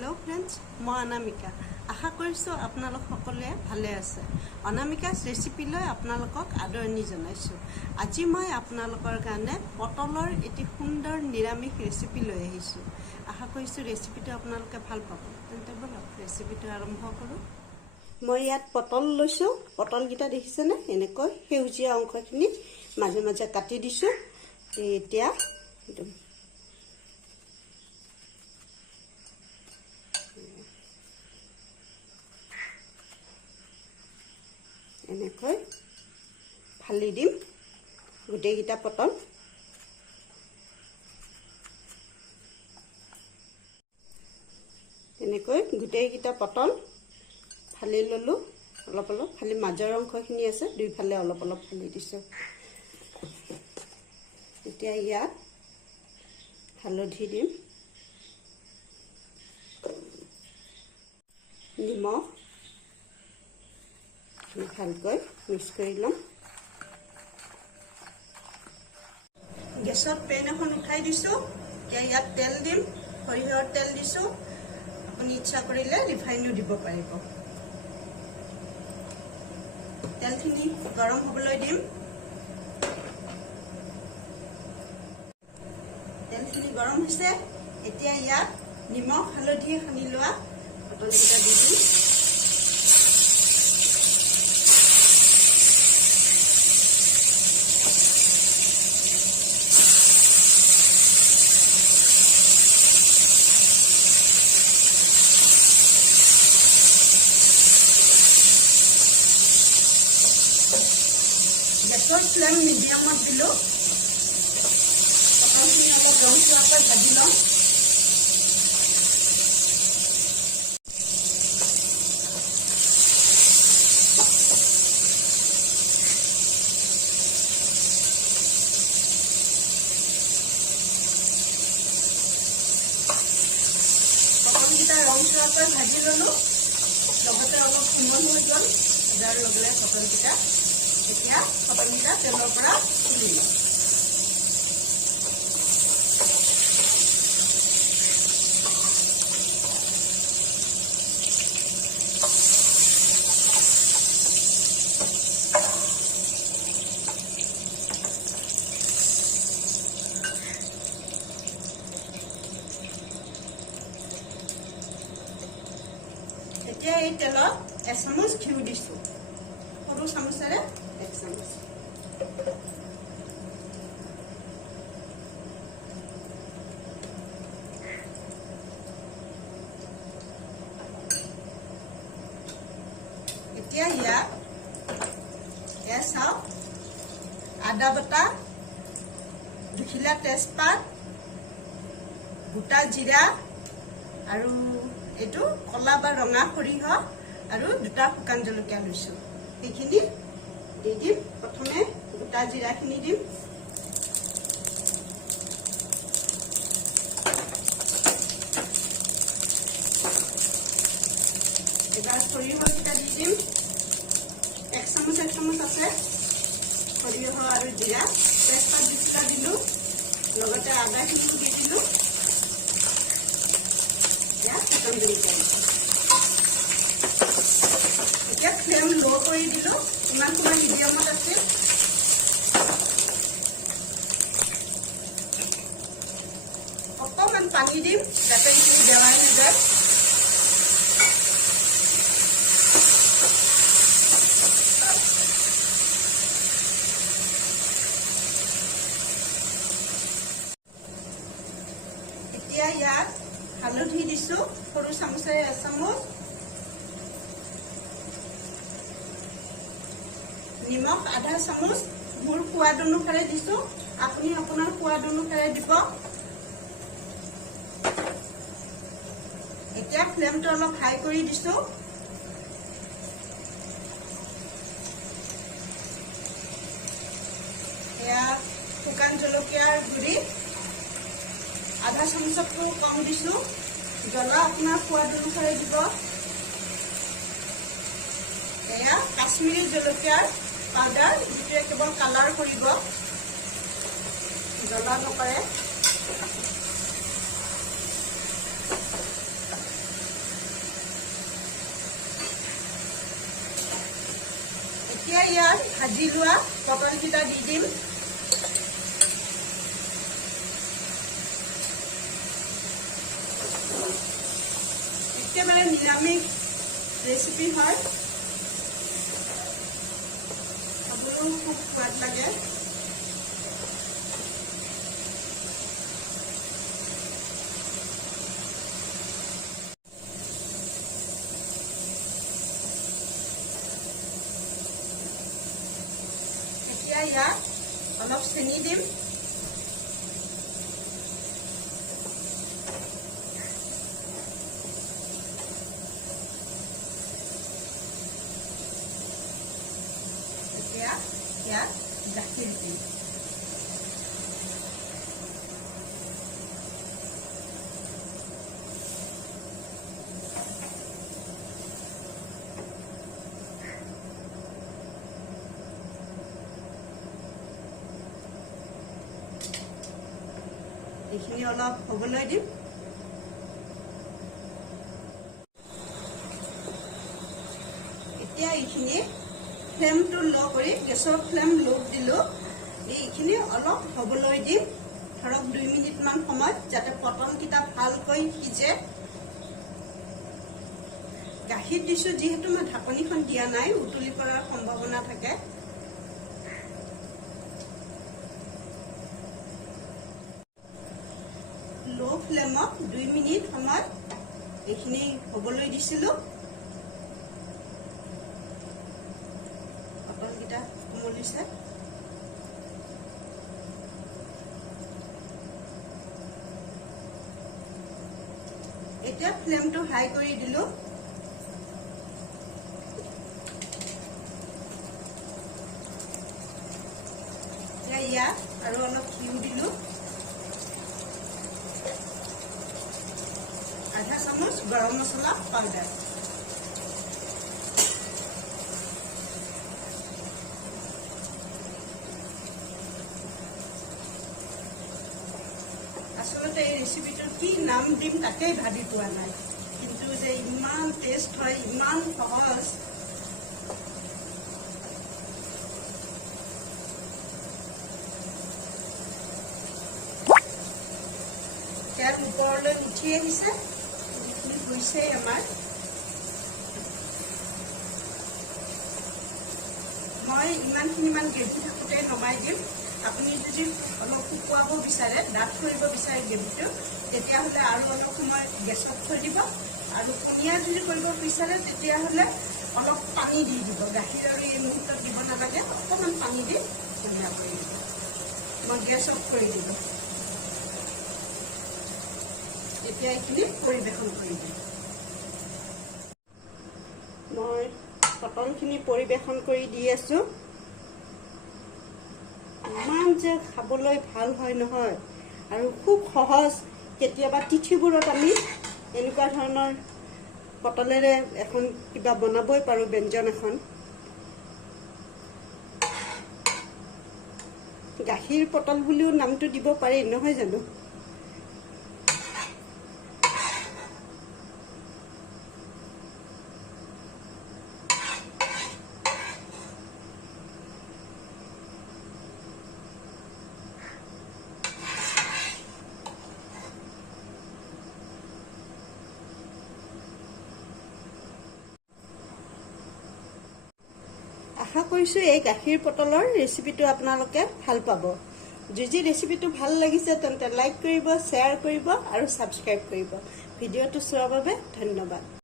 Hello friends मैं अनामिका आशा करिছো আপোনালোক সকলে ভালে আছে অনামিকাস ৰেচিপি লৈ আপোনালোকক আদৰণি জনাইছো আজি মই আপোনালোকৰ কাৰণে পটলৰ এটি সুন্দৰ নিৰামিষ ৰেচিপি লৈ আহিছো আশা কৰিছো ৰেচিপিটো আপোনালোকে ভাল পাব তেন্তে বলক ৰেচিপিটো আৰম্ভ কৰো মই ইয়াত পটল লৈছো পটলগিটা দেখিছেনে এনেকৈ হেউজিয়া অংশখিনি মাজে মাজে কাটি দিছো এতিয়া এনেকৈ ফালি দিম গোটেইগিটা পটল এনেকৈ গোটেইগিটা পটল ফালি ললো অলপ অলপ ফালি মাজৰ অংশখিনি আছে দুইফালে অলপ অলপ ফালি দিছো এতিয়া ইয়াত হালধি দিম নিমখ ভালকৈ মিক্স কৰি লম গেছত পেন এখন উঠাই দিছো এতিয়া ইয়াত তেল দিম সৰিয়হৰ তেল দিছো আপুনি ইচ্ছা কৰিলে ৰিফাইনো দিব পাৰিব তেলখিনি গৰম হ'বলৈ দিম তেলখিনি গৰম হৈছে এতিয়া ইয়াত নিমখ হালধি সানি লোৱা পটলকিটা দি দিম গেছৰ ফ্লেম মিডিয়ামত দিলো পটলখিনি অলপ ৰং হোৱাকৈ ভাজি লম পটলকিটা ৰং হোৱাকৈ ভাজি ললো লগতে অলপ কোমল হৈ গ'ল ভজাৰ লগে লগে পটলকিটা এতিয়া পটলকিটা তেলৰ পৰা তুলি লম এতিয়া এই তেলত এচামুচ ঘিউ দিছো সৰু চামুচেৰে এক চামুচ এতিয়া ইয়াত চাওক আদা বটা দুখিলা তেজপাত গোটা জিৰা আৰু এটো কলা বা ৰঙা সৰিয়হ আৰু দুটা শুকান জলকীয়া লৈছো এইখিনি দি দিম প্ৰথমে গোটা জিৰাখিনি দিম এবাৰ সৰিয়হকেইটা দি দিম এক চামুচ আছে সৰিয়হ আৰু জিৰা তেজপাত দুটা দিলো লগতে আদাখিনিও দি দিলো শুকান জলকীয়া এতিয়া ফ্লেম লো কৰি দিলো ইমান সময় মিডিয়ামত আছে অকণমান পানী দিম যাতে এইটো দেৱাই নাযায় এতিয়া ইয়াত হালধি দিছো সৰু চামুচেৰে এচামুচ নিমখ আধা চামুচ মোৰ সোৱাদ অনুসাৰে দিছো আপুনি আপোনাৰ সোৱাদ অনুসাৰে দিব এতিয়া ফ্লেমটো অলপ হাই কৰি দিছো এয়া শুকান জলকীয়াৰ গুড়ি আধা চামুচতকৈ কম দিছো জ্বলা আপোনাৰ সোৱাদ অনুসাৰে দিব এয়া কাশ্মীৰী জলকীয়াৰ পাউডাৰ যিটোৱে কেৱল কালাৰ কৰিব জ্বলা নকৰে এতিয়া ইয়াত ভাজি লোৱা পটলকেইটা দি দিম। একেবাৰে নিৰামিষ ৰেচিপি হয়, খাবলৈও খুব সোৱাদ লাগে। এতিয়া ইয়াত অলপ চেনি দিম। এতিয়া ইয়াত গাখীৰ দিম। এইখিনি অলপ হ'বলৈ দিম। এতিয়া এইখিনি ফ্লেমটো ল' কৰি গেছৰ ফ্লেম ল' দিলোঁ। এইখিনি অলপ হ'বলৈ দিম, ধৰক 2 মিনিটমান সময়, যাতে পটলকেইটা ভালকৈ সিজে। গাখীৰ দিছোঁ যিহেতু মই ঢাকনিখন দিয়া নাই, উতলি পৰাৰ সম্ভাৱনা থাকে। ল' ফ্লেমত 2 মিনিট সময় এইখিনি হ'বলৈ দিছিলোঁ। পটলকেইটা কোমলিছে। এতিয়া ফ্লেমটো হাই কৰি দিলোঁ। এতিয়া ইয়াত আৰু অলপ ঘিউ দিলোঁ। আধা চামুচ গৰম মছলা পাউডাৰ। আচলতে এই ৰেচিপিটোৰ কি নাম দিম তাকেই ভাবি পোৱা নাই, কিন্তু যে ইমান টেষ্ট হয়, ইমান সহজ। তেল ওপৰলৈ উঠি আহিছে, এইখিনি হৈছে আমাৰ। মই ইমানখিনিমান গ্ৰেভি থাকোঁতে নমাই দিম। আপুনি যদি অলপ শুকুৱাব বিচাৰে, ডাঠ কৰিব বিচাৰে গ্ৰেভিটো, তেতিয়াহ'লে আৰু অলপ সময় গেছত থৈ দিব। আৰু পনীয়া যদি কৰিব বিচাৰে তেতিয়াহ'লে অলপ পানী দি দিব। গাখীৰ আৰু এই মুহূৰ্তত দিব নালাগে, অকণমান পানী দি পনীয়া কৰি দিব। মই গেছ অফ কৰি দিলোঁ। এতিয়া এইখিনি পৰিৱেশন কৰি দিম। মই পটলখিনি পৰিৱেশন কৰি দি আছোঁ। ইমান যে খাবলৈ ভাল হয় নহয়, আৰু খুব সহজ। কেতিয়াবা তিথিবোৰত আমি এনেকুৱা ধৰণৰ পটলেৰে এখন কিবা বনাবই পাৰোঁ, ব্যঞ্জন এখন। গাখীৰ পটল বুলিও নামটো দিব পাৰি, নহয় জানো? আশা কৰিছোঁ এই গাখীৰ পটলৰ ৰেচিপিটো আপোনালোকে ভাল পাব। যদি ৰেচিপিটো ভাল লাগিছে তেন্তে লাইক কৰিব, শ্বেয়াৰ কৰিব আৰু ছাবস্ক্ৰাইব কৰিব। ভিডিঅ'টো চোৱাৰ বাবে ধন্যবাদ।